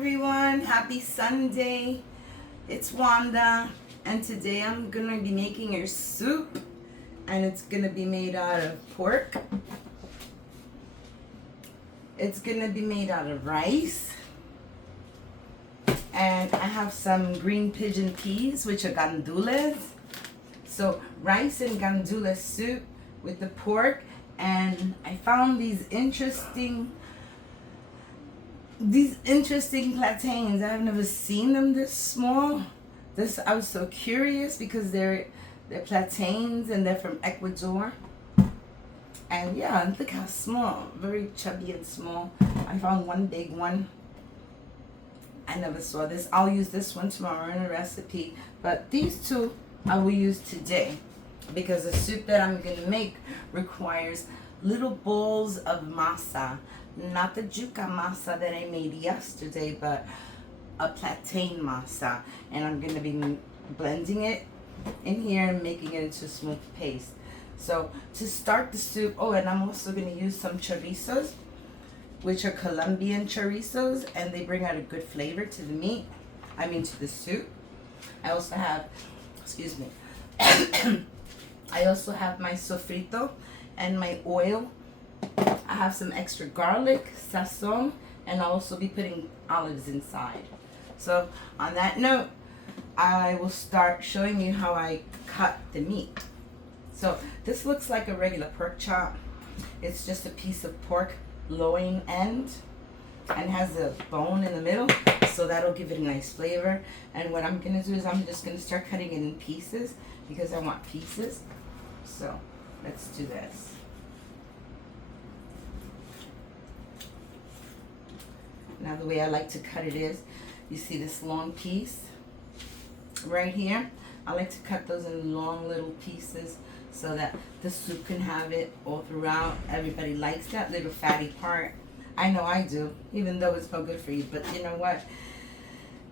everyone, happy Sunday. It's Wanda, and today I'm gonna be making your soup, and it's gonna be made out of pork. It's gonna be made out of rice, and I have some green pigeon peas, which are gandules. So rice and gandules soup with the pork, and I found these interesting plantains. I've never seen them this small. I was so curious because they're plantains and they're from Ecuador. And yeah, look how small, very chubby and small. I found one big one. I never saw this. I'll use this one tomorrow in a recipe, but these two I will use today because the soup that I'm gonna make requires little balls of masa. Not the juca masa that I made yesterday, but a plantain masa. And I'm going to be blending it in here and making it into a smooth paste. So to start the soup, and I'm also going to use some chorizos, which are Colombian chorizos, and they bring out a good flavor to the meat. To the soup. I also have, excuse me, I also have my sofrito and my oil. I have some extra garlic, sazon, and I'll also be putting olives inside. So on that note, I will start showing you how I cut the meat. So this looks like a regular pork chop. It's just a piece of pork loin end and has a bone in the middle, so that'll give it a nice flavor. And what I'm gonna do is I'm just gonna start cutting it in pieces because I want pieces. So let's do this. Now the way I like to cut it is, you see this long piece right here? I like to cut those in long little pieces so that the soup can have it all throughout. Everybody likes that little fatty part. I know I do, even though it's no good for you. But you know what?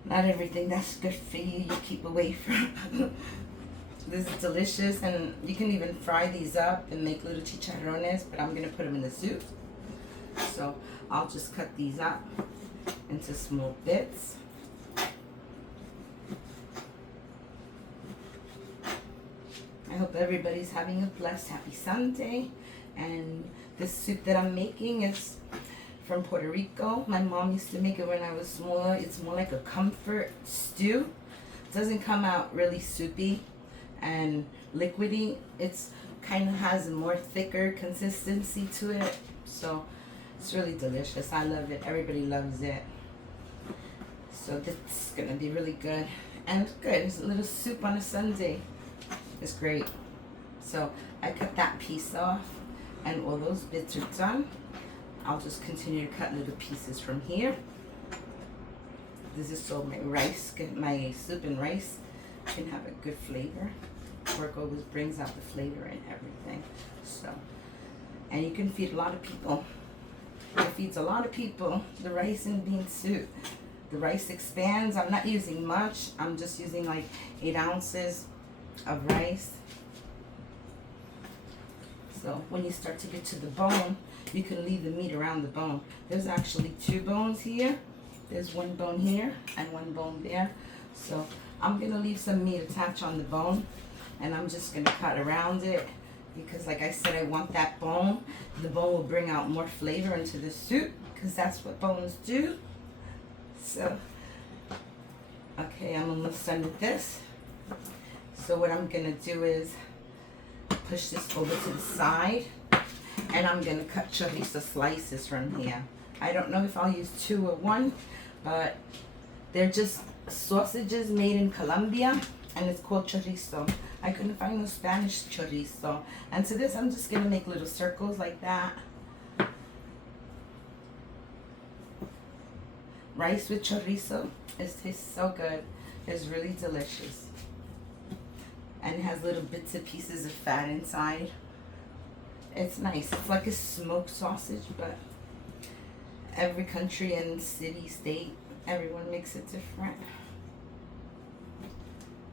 Not everything that's good for you, you keep away from. This is delicious, and you can even fry these up and make little chicharrones, but I'm gonna put them in the soup. So I'll just cut these up into small bits. I hope everybody's having a blessed, happy Sunday. And this soup that I'm making is from Puerto Rico. My mom used to make it when I was smaller. It's more like a comfort stew. It doesn't come out really soupy and liquidy. It's kind of has a more thicker consistency to it. So it's really delicious. I love it. Everybody loves it. So this is going to be really good. And it's good. It's a little soup on a Sunday. It's great. So I cut that piece off, and all those bits are done. I'll just continue to cut little pieces from here. This is so my rice, my soup and rice can have a good flavor. Pork always brings out the flavor and everything. So, and you can feed a lot of people. It feeds a lot of people, the rice and bean soup. The rice expands. I'm not using much. I'm just using like 8 ounces of rice. So when you start to get to the bone, you can leave the meat around the bone. There's actually 2 bones here. There's 1 bone here and 1 bone there. So I'm going to leave some meat attached on the bone, and I'm just going to cut around it. Because like I said, I want that bone. The bone will bring out more flavor into the soup, because that's what bones do. So, okay, I'm almost done with this. So what I'm going to do is push this over to the side. And I'm going to cut chorizo slices from here. I don't know if I'll use 2 or 1, but they're just sausages made in Colombia. And it's called chorizo. I couldn't find no Spanish chorizo. And to this, I'm just going to make little circles like that. Rice with chorizo. It tastes so good. It's really delicious. And it has little bits and pieces of fat inside. It's nice. It's like a smoked sausage, but every country and city, state, everyone makes it different.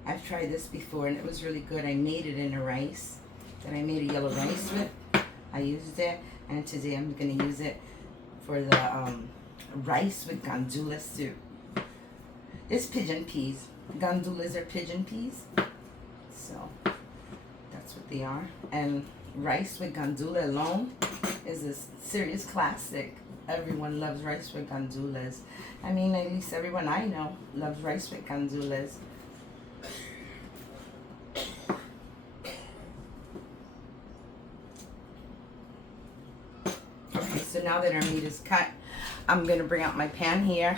I've tried this before and it was really good. I made it in a rice that I made a yellow rice with. I used it, and today I'm going to use it for the rice with gandules soup. It's pigeon peas. Gandules are pigeon peas. So that's what they are. And rice with gandula alone is a serious classic. Everyone loves rice with gandules. I mean, at least everyone I know loves rice with gandules. Okay, so now that our meat is cut, I'm going to bring out my pan here.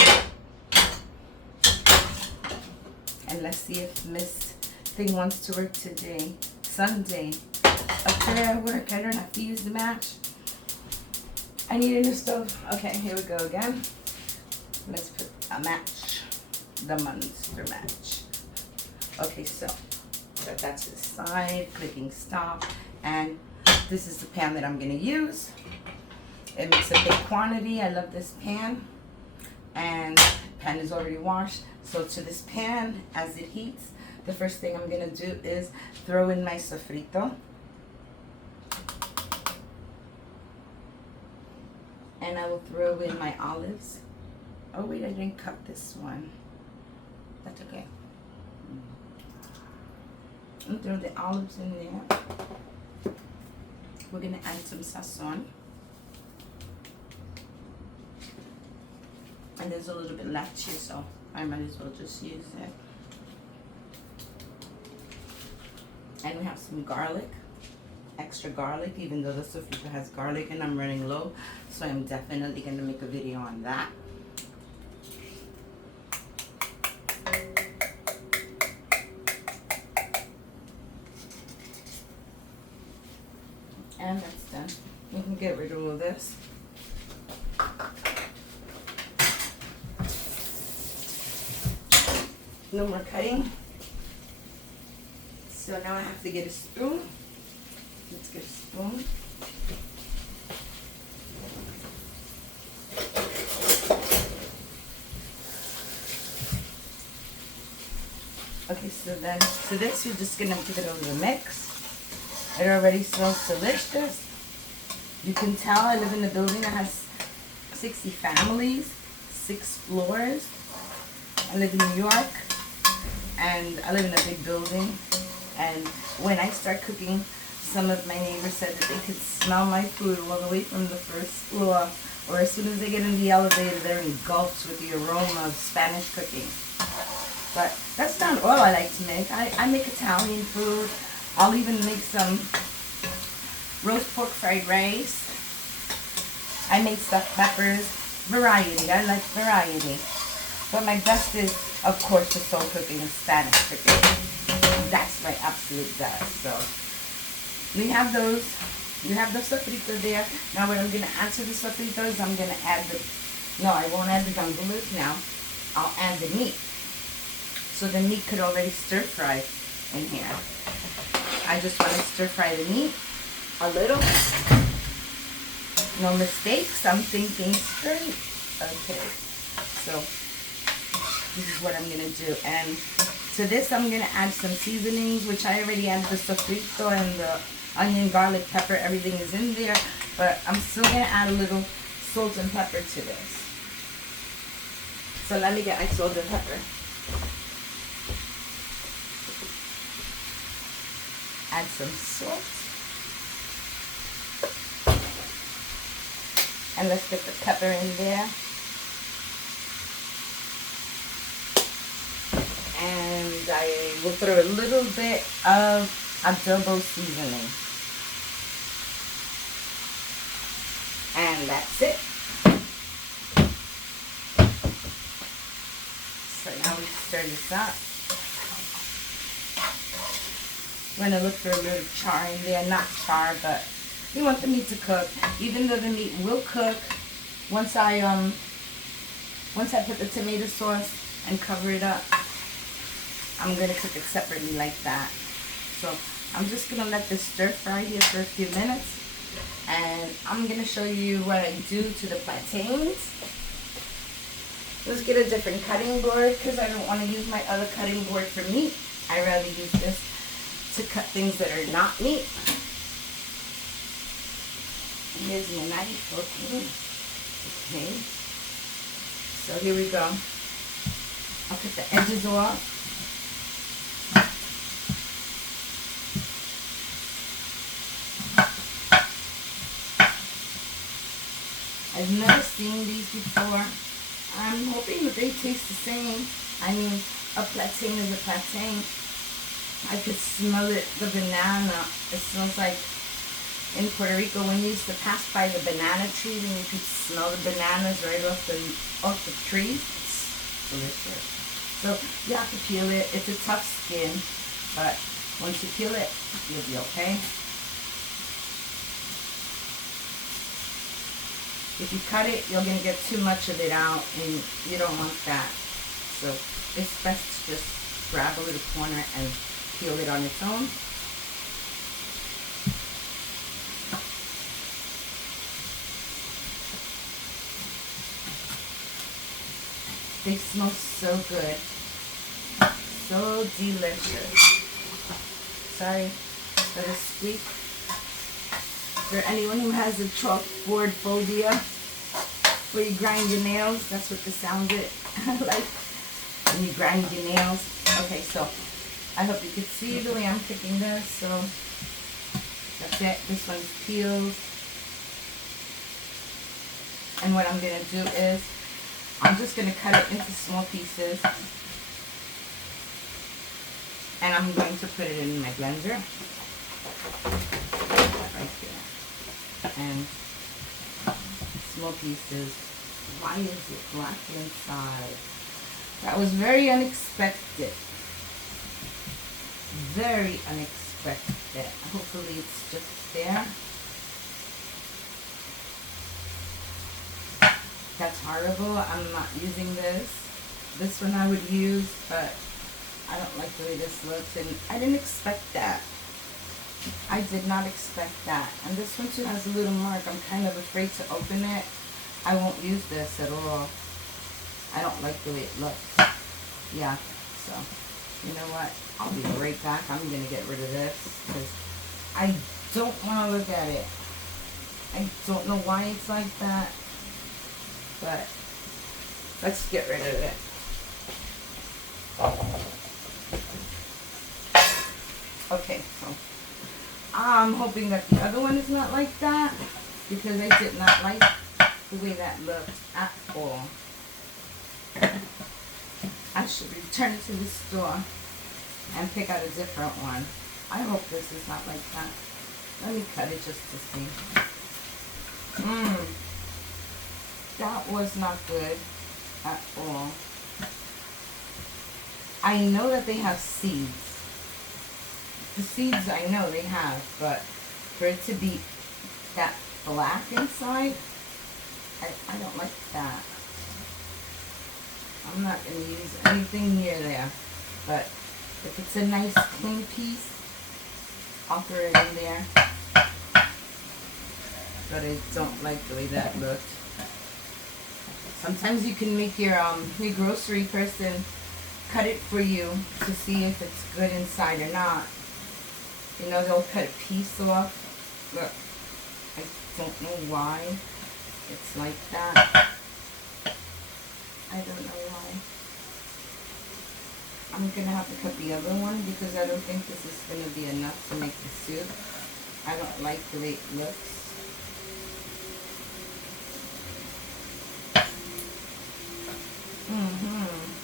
And let's see if Miss Thing wants to work today. Sunday. After I work, I don't have to use the match. I need a new stove. Okay, here we go again. Let's put a match. The monster match. Okay, so put that to the side. Clicking stop. And this is the pan that I'm going to use. It makes a big quantity. I love this pan. And pan is already washed. So to this pan, as it heats, the first thing I'm going to do is throw in my sofrito. And I will throw in my olives. Oh wait, I didn't cut this one. That's okay. And throw the olives in there. We're going to add some sazon. And there's a little bit left here, so I might as well just use it. And we have some garlic, extra garlic, even though the sofrito has garlic and I'm running low. So I'm definitely going to make a video on that. And that's done. We can get rid of all this. No more cutting. So now I have to get a spoon. Let's get a spoon. Okay, so this you're just gonna give it a little mix. It already smells delicious. You can tell I live in a building that has 60 families, 6 floors. I live in New York. And I live in a big building, and when I start cooking, some of my neighbors said that they could smell my food all the way from the first floor, or as soon as they get in the elevator, they're engulfed with the aroma of Spanish cooking. But that's not all I like to make. I make Italian food. I'll even make some roast pork fried rice. I make stuffed peppers. Variety. I like variety. But my best is, of course, the soul cooking and Spanish cooking. That's my absolute best. So we have those. You have the sofrito there. Now what I'm going to add to the sofrito is I'm going to add the, no, I won't add the gandules now. I'll add the meat. So the meat could already stir fry in here. I just want to stir fry the meat a little. No mistakes. I'm thinking straight. Okay. So this is what I'm going to do. And to this, I'm going to add some seasonings, which I already added the sofrito and the onion, garlic, pepper. Everything is in there. But I'm still going to add a little salt and pepper to this. So let me get my salt and pepper. Add some salt. And let's get the pepper in there. And I will throw a little bit of adobo seasoning. And that's it. So now we stir this up. I'm going to look for a little char in there. Not char, but you want the meat to cook. Even though the meat will cook, once I put the tomato sauce and cover it up, I'm going to cook it separately like that. So I'm just going to let this stir fry here for a few minutes. And I'm going to show you what I do to the plantains. Let's get a different cutting board because I don't want to use my other cutting board for meat. I rather use this to cut things that are not meat. Here's my knife. Okay. So here we go. I'll cut the edges off. I've never seen these before. I'm hoping that they taste the same. I mean, a plantain is a plantain. I could smell it, the banana. It smells like in Puerto Rico when you used to pass by the banana trees and you could smell the bananas right off the trees. It's delicious. So you have to peel it. It's a tough skin, but once you peel it, you'll be okay. If you cut it, you're going to get too much of it out, and you don't want that. So it's best to just grab a little corner and peel it on its own. They smell so good. So delicious. Sorry for the squeak. For anyone who has a chalkboard phobia, where you grind your nails, that's what the sound is like when you grind your nails. Okay, so I hope you can see the way I'm picking this. So that's it. This one's peeled. And what I'm going to do is I'm just going to cut it into small pieces. And I'm going to put it in my blender. Right there. And small pieces. Why is it black inside? That was very unexpected. Very unexpected. Hopefully it's just there. That's horrible. I'm not using this. This one I would use, but I don't like the way this looks, and I didn't expect that. I did not expect that. And this one too has a little mark. I'm kind of afraid to open it. I won't use this at all. I don't like the way it looks. Yeah, so you know what? I'll be right back. I'm going to get rid of this because I don't want to look at it. I don't know why it's like that, but let's get rid of it. Okay, so I'm hoping that the other one is not like that, because I did not like the way that looked at all. I should return it to the store and pick out a different one. I hope this is not like that. Let me cut it just to see. That was not good at all. I know that they have seeds. The seeds I know they have, but for it to be that black inside, I don't like that. I'm not going to use anything near there, but if it's a nice clean piece, I'll throw it in there. But I don't like the way that looked. Sometimes you can make your grocery person cut it for you to see if it's good inside or not. You know, they'll cut a piece off. Look, I don't know why it's like that. I don't know why. I'm going to have to cut the other one because I don't think this is going to be enough to make the soup. I don't like the way it looks.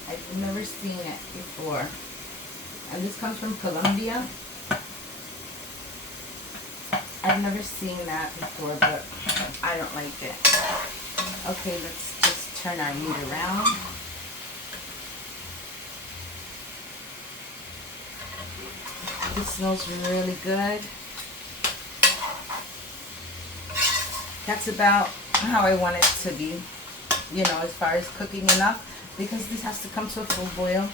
I've never seen it before. And this comes from Colombia. I've never seen that before, but I don't like it. Okay, let's just turn our meat around. This smells really good. That's about how I want it to be, you know, as far as cooking enough, because this has to come to a full boil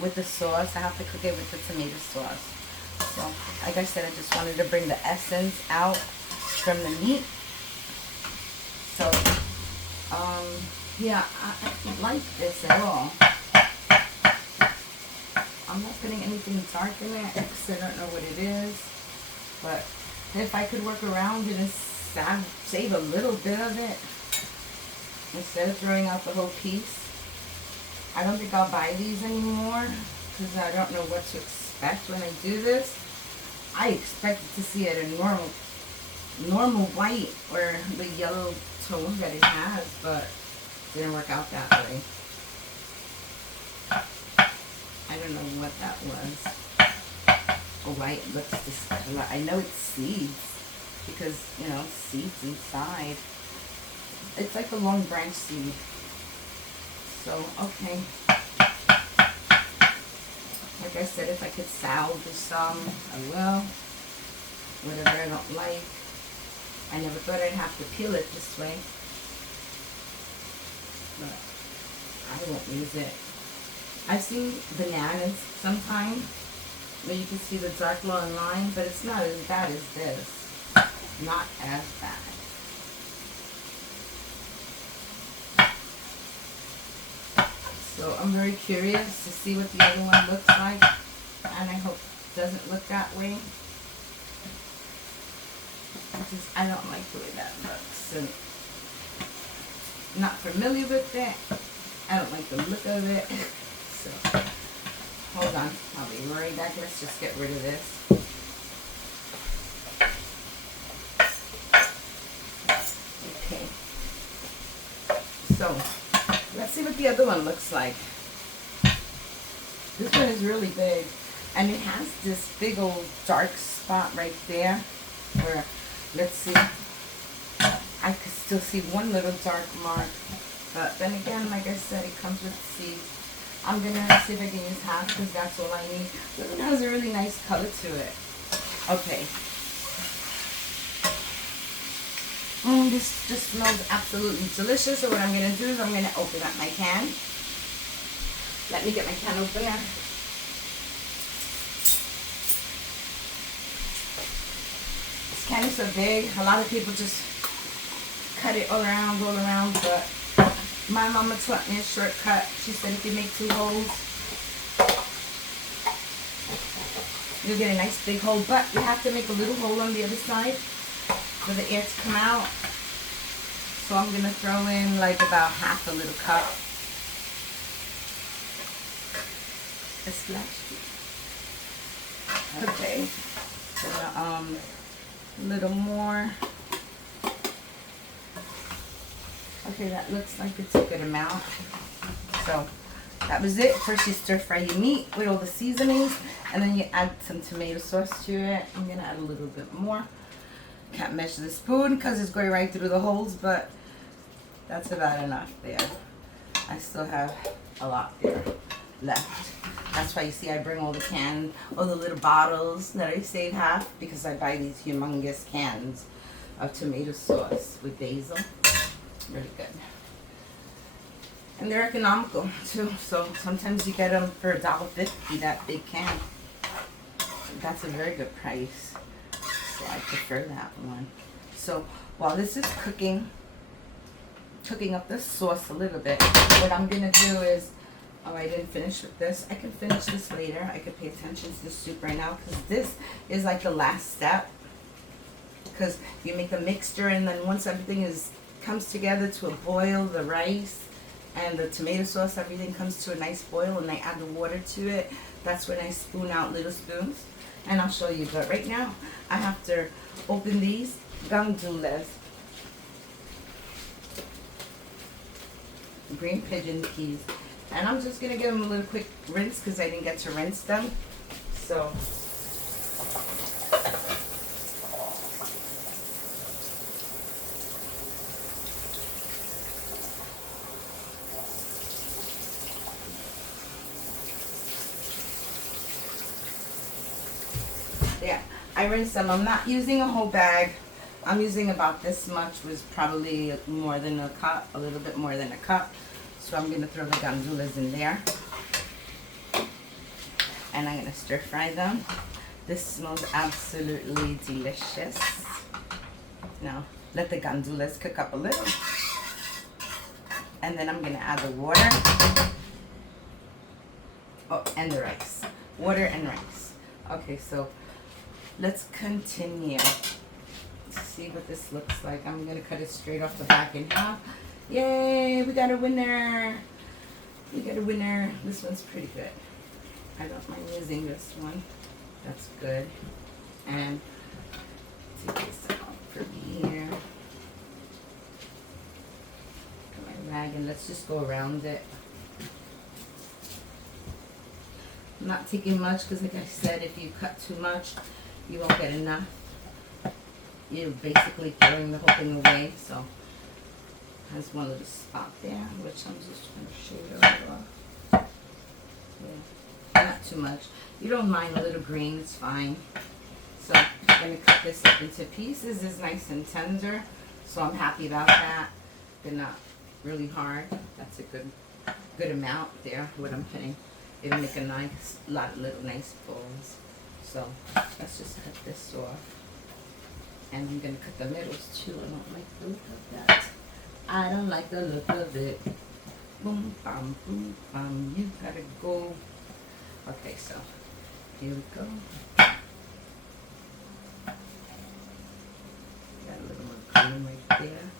with the sauce. I have to cook it with the tomato sauce. So, like I said, I just wanted to bring the essence out from the meat. So, yeah, I don't like this at all. I'm not putting anything dark in it because I don't know what it is. But if I could work around it and save a little bit of it, instead of throwing out the whole piece, I don't think I'll buy these anymore because I don't know what to expect when I do this. I expected to see it a normal white or the yellow tone that it has, but it didn't work out that way. I don't know what that was. Oh, white looks disgusting. I know it's seeds because, you know, seeds inside. It's like a long branch seed. So, okay. Like I said, if I could salvage some, I will. Whatever I don't like. I never thought I'd have to peel it this way. But I won't use it. I've seen bananas sometimes where you can see the dark long line, but it's not as bad as this. Not as bad. So I'm very curious to see what the other one looks like, and I hope it doesn't look that way. Because I don't like the way that looks, and I'm not familiar with it. I don't like the look of it. So hold on, I'll be right back. Let's just get rid of this. Okay. So let's see what the other one looks like. This one is really big, and it has this big old dark spot right there where, let's see, I could still see one little dark mark, but then again, like I said, it comes with seeds. I'm gonna see if I can use half because that's all I need. This one has a really nice color to it. Okay. This just smells absolutely delicious. So what I'm gonna do is I'm gonna open up my can. Let me get my can opener. This can is so big. A lot of people just cut it all around, but my mama taught me a shortcut. She said if you make 2 holes, you'll get a nice big hole, but you have to make a little hole on the other side for the air to come out. So I'm going to throw in like about half a little cup. A splash. Okay. A little more. Okay, that looks like it's a good amount. So that was it. First you stir fry your meat with all the seasonings, and then you add some tomato sauce to it. I'm gonna add a little bit more. Can't measure the spoon because it's going right through the holes, but that's about enough there. I still have a lot there left. That's why you see I bring all the cans, all the little bottles that I save half, because I buy these humongous cans of tomato sauce with basil. Really good. And they're economical too, so sometimes you get them for $1.50, that big can. That's a very good price, so I prefer that one. So while this is cooking up the sauce a little bit, what I'm gonna do is, oh, I didn't finish with this. I can finish this later. I could pay attention to the soup right now because this is like the last step, because you make a mixture, and then once everything comes together to a boil, the rice and the tomato sauce, everything comes to a nice boil, and I add the water to it. That's when I spoon out little spoons, and I'll show you. But right now I have to open these gandules, green pigeon peas, and I'm just gonna give them a little quick rinse because I didn't get to rinse them. So yeah, I rinsed them. I'm not using a whole bag. I'm using about this much, was probably more than a cup, a little bit more than a cup. So I'm going to throw the gandules in there. And I'm going to stir fry them. This smells absolutely delicious. Now, let the gandules cook up a little. And then I'm going to add the water. Oh, and the rice. Water and rice. Okay, so let's continue. Let's see what this looks like. I'm going to cut it straight off the back in half. Yay, we got a winner. We got a winner. This one's pretty good. I don't mind using this one. That's good. And take this out from here. Put my rag and let's just go around it. I'm not taking much because, like I said, if you cut too much, you won't get enough. You're basically throwing the whole thing away. So has one little spot there, which I'm just going to shade over. Yeah, not too much. You don't mind a little green, it's fine. So I'm going to cut this up into pieces. It's nice and tender, so I'm happy about that. They're not really hard. That's a good amount there, what I'm putting. It'll make a nice, lot of little nice balls. So let's just cut this off. And I'm going to cut the middles too. I don't like the look of that. I don't like the look of it. Boom, bam, boom, bam. You gotta go. Okay, so here we go. Got a little more cream right there.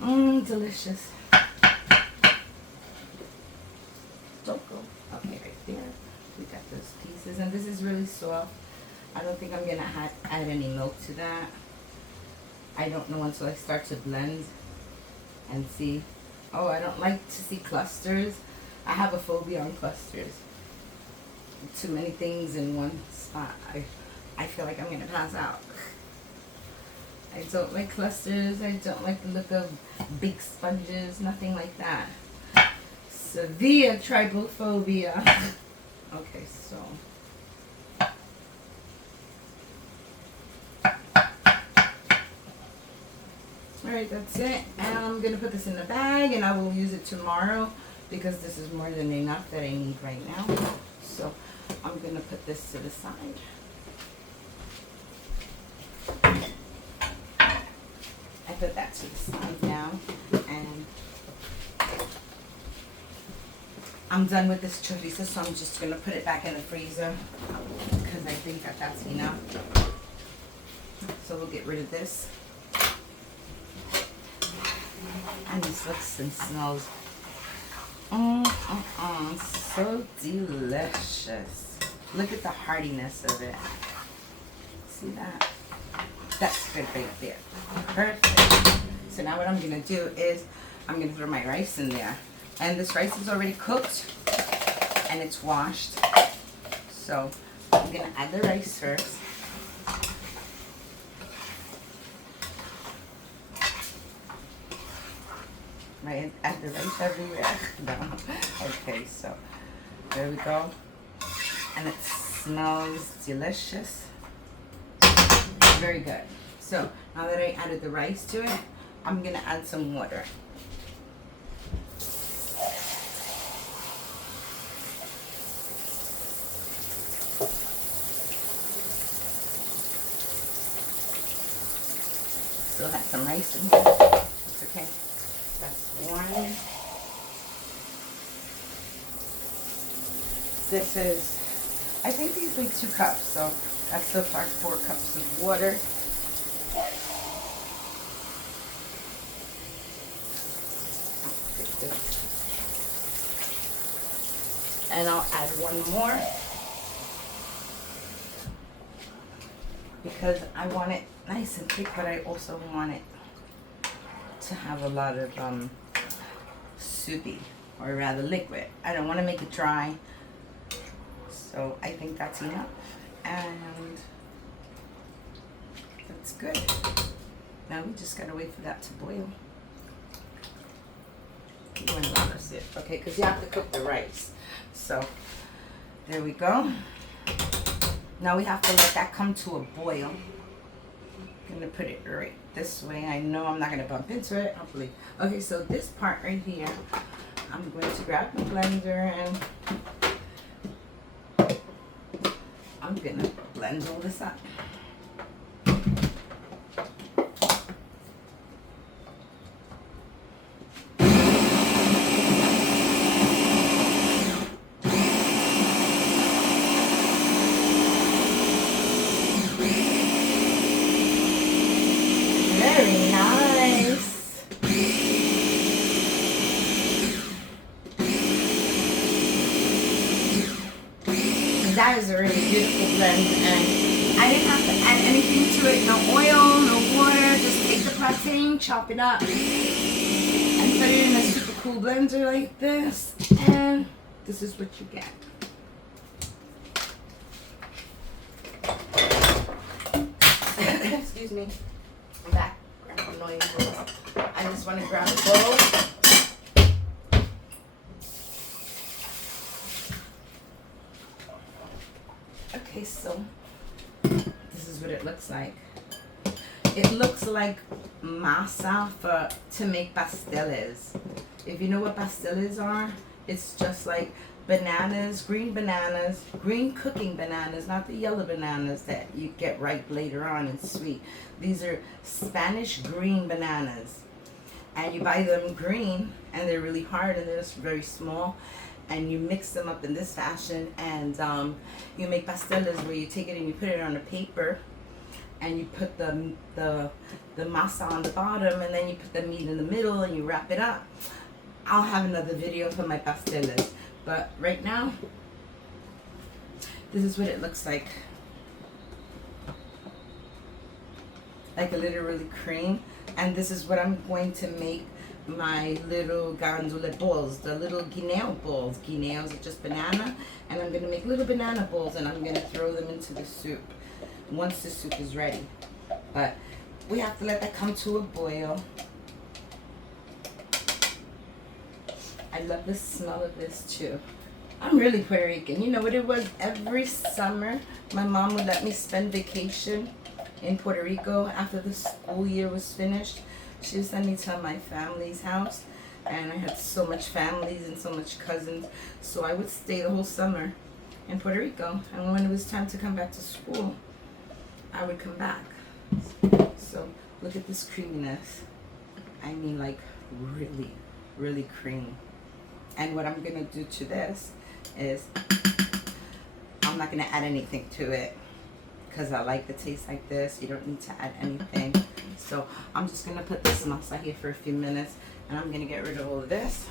Mmm, delicious. Don't go. Okay, right there. We got those pieces. And this is really soft. I don't think I'm going to add any milk to that. I don't know until I start to blend and see. Oh, I don't like to see clusters. I have a phobia on clusters. Too many things in one spot. I feel like I'm going to pass out. I don't like clusters. I don't like the look of big sponges. Nothing like that. Severe trypophobia. Okay, so. Alright, that's it. And I'm going to put this in the bag and I will use it tomorrow because this is more than enough that I need right now. So I'm going to put this to the side. I put that to the side now and I'm done with this chorizo, so I'm just going to put it back in the freezer because I think that that's enough. So we'll get rid of this. And this looks and smells so delicious. Look at the heartiness of it. See that? That's good right there. Perfect. So now what I'm going to do is I'm going to throw my rice in there. And this rice is already cooked and it's washed. So I'm going to add the rice first. Right, add the rice everywhere. No. Okay, so there we go. And it smells delicious. Very good. So now that I added the rice to it, I'm gonna add some water. Still have some rice in here. It's okay. That's one. This is, I think these make 2 cups, so that's so far 4 cups of water. And I'll add one more because I want it nice and thick, but I also want it to have a lot of soupy, or rather liquid. I don't want to make it dry, so I think that's enough, and that's good. Now we just gotta wait for that to boil. You want to let us sit, okay? Because you have to cook the rice. So there we go. Now we have to let that come to a boil. I'm gonna put it right this way. I know I'm not gonna bump into it, hopefully. Okay, so this part right here, I'm going to grab the blender and I'm gonna blend all this up. Very nice. that is a really beautiful blend, and I didn't have to add anything to it. No oil, no water. Just take the plantain, chop it up, and put it in a super cool blender like this, and this is what you get. Excuse me. I'm back. Noise. I just want to grab a bowl. Okay, so this is what it looks like. It looks like masa to make pasteles. If you know what pasteles are, it's just like bananas, green cooking bananas, not the yellow bananas that you get ripe later on and sweet. These are Spanish green bananas. And you buy them green, and they're really hard, and they're just very small. And you mix them up in this fashion, and you make pasteles where you take it and you put it on a paper, and you put the masa on the bottom, and then you put the meat in the middle, and you wrap it up. I'll have another video for my pasteles, but right now, this is what it looks like. Like a literally cream. And this is what I'm going to make my little gandule balls, the little guineo balls. Guineos are just banana, and I'm going to make little banana balls, and I'm going to throw them into the soup once the soup is ready. But we have to let that come to a boil. I love the smell of this too. I'm really Puerto Rican. You know what it was? Every summer, my mom would let me spend vacation in Puerto Rico after the school year was finished. She would send me to my family's house, and I had so much families and so much cousins, so I would stay the whole summer in Puerto Rico, and when it was time to come back to school, I would come back. So look at this creaminess. I mean, like really, really creamy. And what I'm gonna do to this is I'm not gonna add anything to it, because I like the taste like this. You don't need to add anything. So I'm just going to put this masa here for a few minutes, and I'm going to get rid of all of this.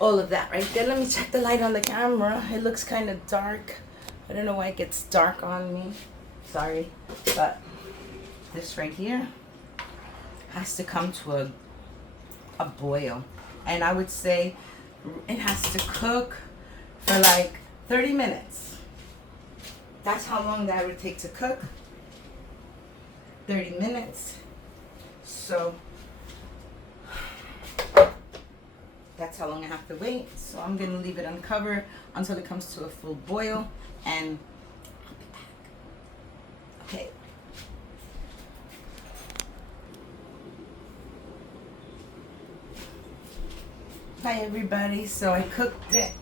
All of that right there. Let me check the light on the camera. It looks kind of dark. I don't know why it gets dark on me. Sorry. But this right here has to come to a boil. And I would say it has to cook for like 30 minutes. That's how long that would take to cook. 30 minutes. So that's how long I have to wait. So I'm going to leave it uncovered until it comes to a full boil, and I'll be back. Okay. Hi everybody. So I cooked it.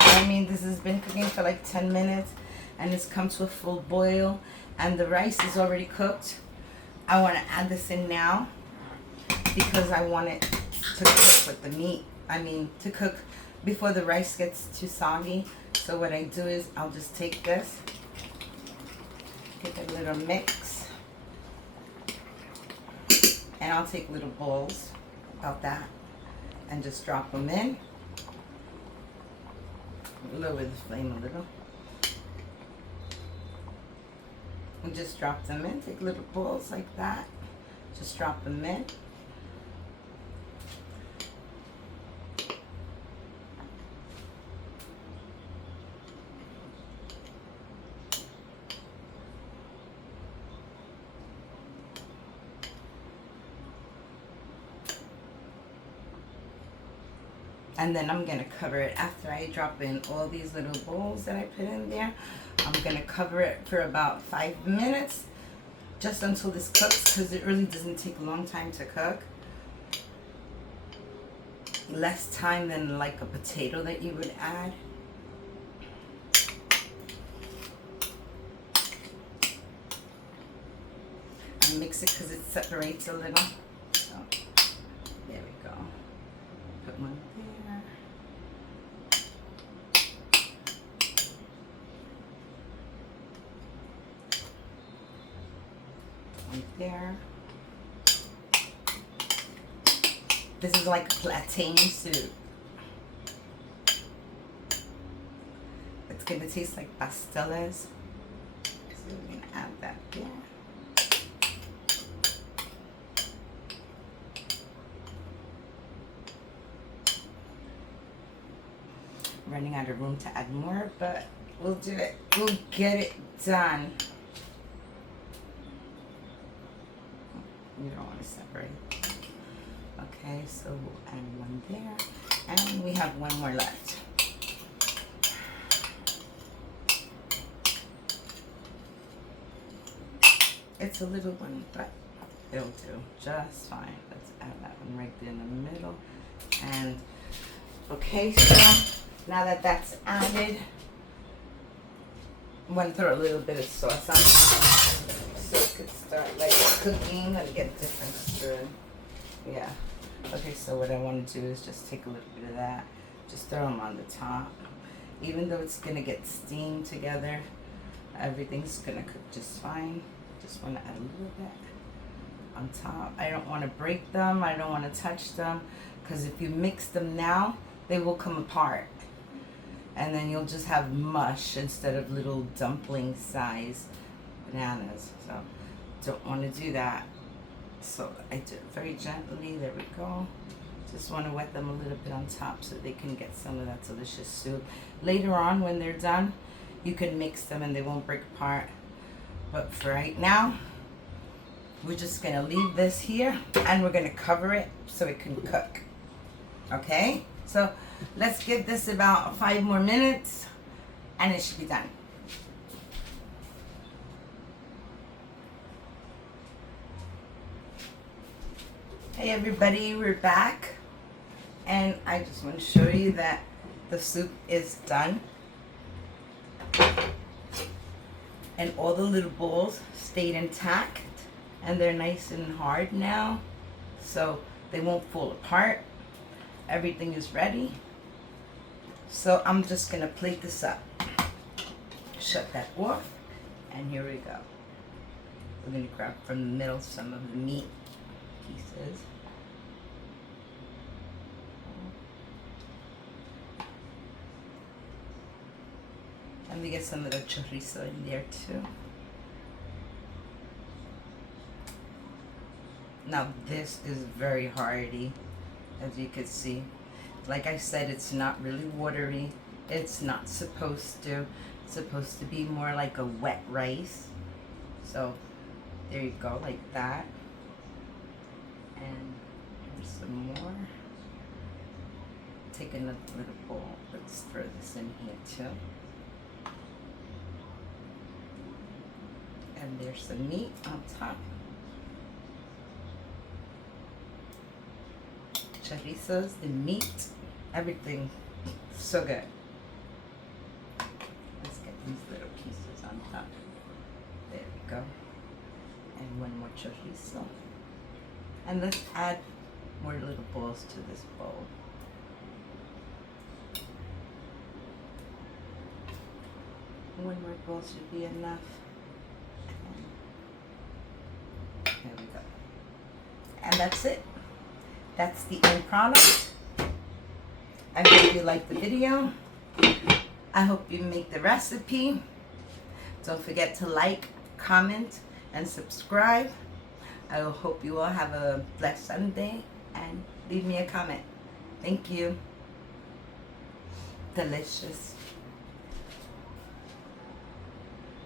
I mean, this has been cooking for like 10 minutes, and it's come to a full boil, and the rice is already cooked. I want to add this in now because I want it to cook with the meat. I mean, to cook before the rice gets too soggy. So what I do is I'll just take this, take a little mix, and I'll take little balls about that and just drop them in. Lower the flame a little. And just drop them in. Take little balls like that. Just drop them in. And then I'm going to cover it after I drop in all these little balls that I put in there. I'm going to cover it for about 5 minutes, just until this cooks, because it really doesn't take a long time to cook. Less time than like a potato that you would add. And mix it because it separates a little. So there we go. Put one there. There. This is like plantain soup. It's gonna taste like pasteles. So we're gonna add that there. Running out of room to add more, but we'll do it. We'll get it done. You don't want to separate. Okay, so we'll add one there, and we have one more left. It's a little one, but it'll do just fine. Let's add that one right there in the middle. And okay, so now that that's added, I'm going to throw a little bit of sauce on so it could start like cooking and get different stir. Yeah. Okay, so what I want to do is just take a little bit of that, just throw them on the top. Even though it's going to get steamed together, everything's going to cook just fine. Just want to add a little bit on top. I don't want to break them. I don't want to touch them, because if you mix them now, they will come apart. And then you'll just have mush instead of little dumpling size bananas. So don't want to do that. So I do it very gently. There we go. Just want to wet them a little bit on top so they can get some of that delicious soup. Later on, when they're done, you can mix them and they won't break apart. But for right now, we're just going to leave this here and we're going to cover it so it can cook. Okay? So let's give this about 5 more minutes and it should be done. Hey everybody, we're back. And I just want to show you that the soup is done. And all the little balls stayed intact. And they're nice and hard now. So they won't fall apart. Everything is ready. So I'm just going to plate this up. Shut that off. And here we go. We're going to grab from the middle some of the meat pieces. And we get some of the chorizo in there too. Now this is very hearty, as you can see. Like I said, it's not really watery. It's not supposed to. It's supposed to be more like a wet rice. So there you go, like that. And here's some more. Take another little bowl. Let's throw this in here too. And there's some meat on top. Chorizos, the meat, everything, so good. Let's get these little pieces on top. There we go. And one more chorizo. And let's add more little balls to this bowl. One more bowl should be enough. There we go. And that's it. That's the end product. I hope you liked the video. I hope you make the recipe. Don't forget to like, comment, and subscribe. I hope you all have a blessed Sunday and leave me a comment. Thank you. Delicious.